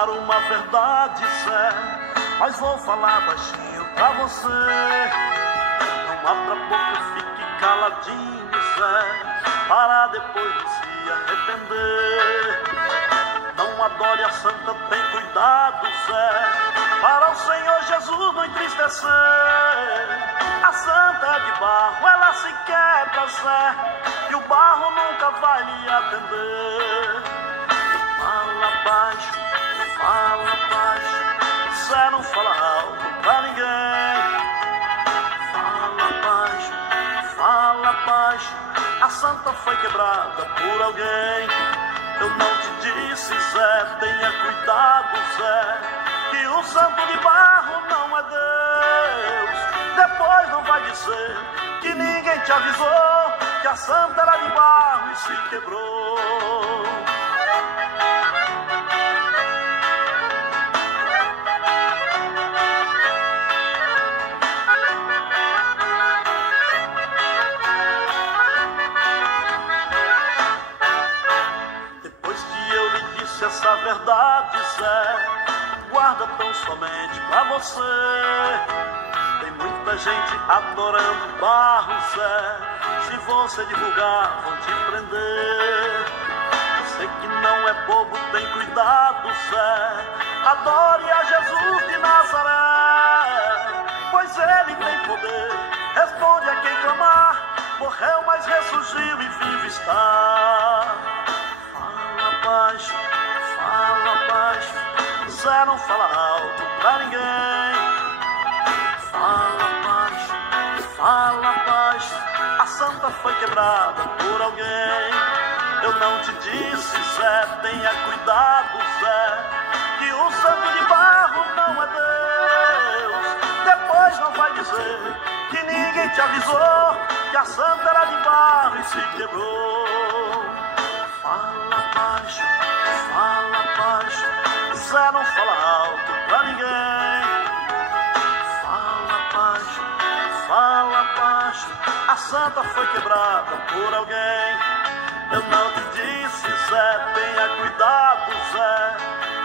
falar uma verdade, Zé, mas vou falar baixinho pra você. Não abra a boca e fique caladinho, Zé, para depois de se arrepender. Não adore a santa, tem cuidado, Zé, para o Senhor Jesus não entristecer. A santa é de barro, ela se quebra, Zé, e o barro nunca vai lhe atender. Fala baixo, Zé não fala alto pra ninguém. Fala baixo, a santa foi quebrada por alguém. Eu não te disse, Zé, tenha cuidado, Zé, que o santo de barro não é Deus. Depois não vai dizer que ninguém te avisou que a santa era de barro e se quebrou. Essa verdade, Zé, guarda tão somente pra você. Tem muita gente adorando barro, Zé, se você divulgar vão te prender. Você que não é bobo, tem cuidado, Zé, adore a Jesus de Nazaré, pois ele tem poder, responde a quem clamar. Morreu, mas ressurgiu e vivo está. Fala baixo, Zé não fala alto pra ninguém. Fala baixo, a santa foi quebrada por alguém. Eu não te disse, Zé, tenha cuidado, Zé, que o santo de barro não é Deus. Depois não vai dizer que ninguém te avisou que a santa era de barro e se quebrou. Fala baixo, Zé não fala alto pra ninguém. Fala baixo, a santa foi quebrada por alguém. Eu não te disse, Zé, tenha cuidado, Zé,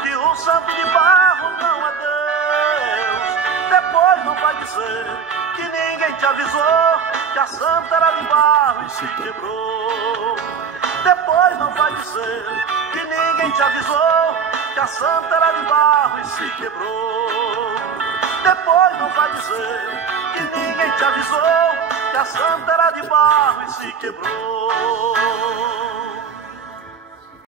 que o santo de barro não é Deus. Depois não vai dizer que ninguém te avisou que a santa era de barro e se quebrou. Depois não vai dizer que ninguém te avisou que a santa era de barro e se quebrou. Depois não vai dizer que ninguém te avisou que a santa era de barro e se quebrou.